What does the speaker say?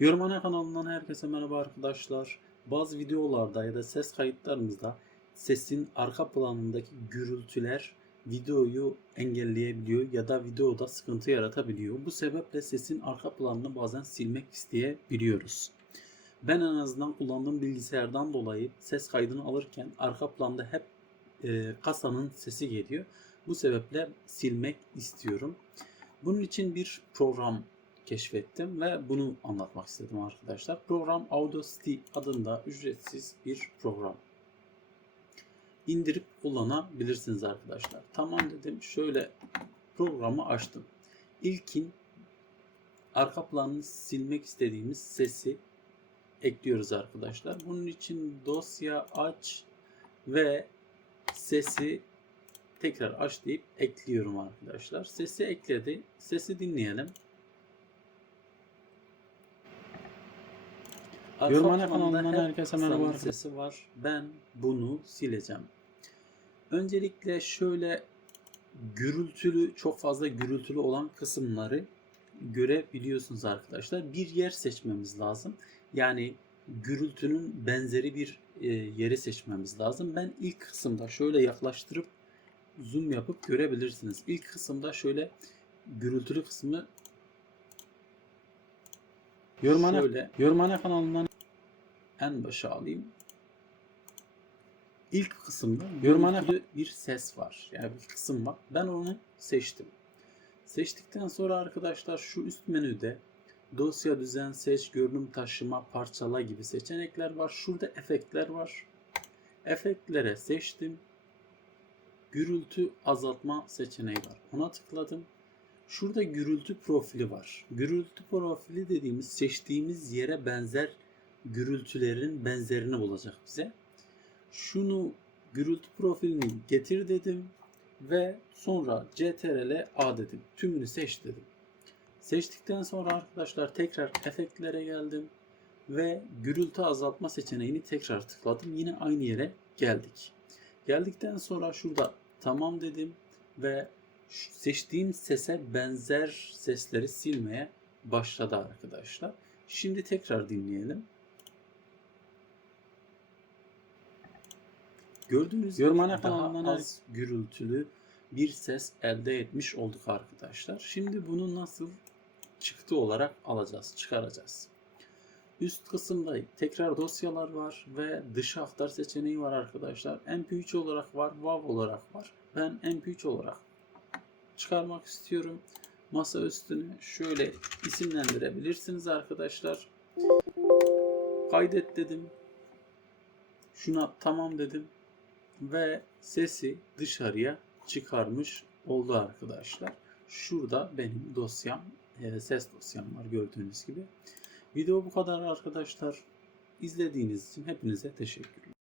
Yorumhane kanalından herkese merhaba arkadaşlar. Bazı videolarda ya da ses kayıtlarımızda sesin arka planındaki gürültüler videoyu engelleyebiliyor ya da videoda sıkıntı yaratabiliyor. Bu sebeple sesin arka planını bazen silmek isteyebiliyoruz. Ben en azından kullandığım bilgisayardan dolayı ses kaydını alırken arka planda hep e, kasanın sesi geliyor. Bu sebeple silmek istiyorum. Bunun için bir program keşfettim ve bunu anlatmak istedim arkadaşlar. Program Audacity adında ücretsiz bir program. İndirip kullanabilirsiniz arkadaşlar. Tamam dedim. Şöyle programı açtım. İlkin arka planını silmek istediğimiz sesi ekliyoruz arkadaşlar. Bunun için dosya aç ve sesi tekrar aç deyip ekliyorum arkadaşlar. Sesi ekledi. Sesi dinleyelim. Yorumhane kanalından herkese merhaba sesi var. Ben bunu sileceğim. Öncelikle şöyle gürültülü, çok fazla gürültülü olan kısımları görebiliyorsunuz arkadaşlar. Bir yer seçmemiz lazım. Yani gürültünün benzeri bir e, yeri seçmemiz lazım. Ben ilk kısımda şöyle yaklaştırıp zoom yapıp görebilirsiniz. İlk kısımda şöyle gürültülü kısmı Yorumhane, şöyle Yorumhane kanalından en başa alayım. İlk kısımda Yorumhane- bir ses var. Yani bir kısım var. Ben onu seçtim. Seçtikten sonra arkadaşlar şu üst menüde dosya düzen seç, görünüm taşıma, parçala gibi seçenekler var. Şurada efektler var. Efektlere seçtim. Gürültü azaltma seçeneği var. Ona tıkladım. Şurada gürültü profili var. Gürültü profili dediğimiz seçtiğimiz yere benzer gürültülerin benzerini bulacak bize. Şunu gürültü profilini getir dedim ve sonra CTRL A dedim. Tümünü seç dedim. Seçtikten sonra arkadaşlar tekrar efektlere geldim ve gürültü azaltma seçeneğini tekrar tıkladım. Yine aynı yere geldik. Geldikten sonra şurada tamam dedim ve seçtiğim sese benzer sesleri silmeye başladı arkadaşlar. Şimdi tekrar dinleyelim. Gördüğünüz gibi daha az gürültülü bir ses elde etmiş olduk arkadaşlar. Şimdi bunu nasıl çıktı olarak alacağız, çıkaracağız. Üst kısımda tekrar dosyalar var ve dışa aktar seçeneği var arkadaşlar. MP3 olarak var, WAV olarak var. Ben MP3 olarak çıkarmak istiyorum. Masa üstünü şöyle isimlendirebilirsiniz arkadaşlar. Kaydet dedim. Şuna tamam dedim ve sesi dışarıya çıkarmış oldu arkadaşlar. Şurada benim dosyam, e, ses dosyam var gördüğünüz gibi. Video bu kadar arkadaşlar. İzlediğiniz için hepinize teşekkürler.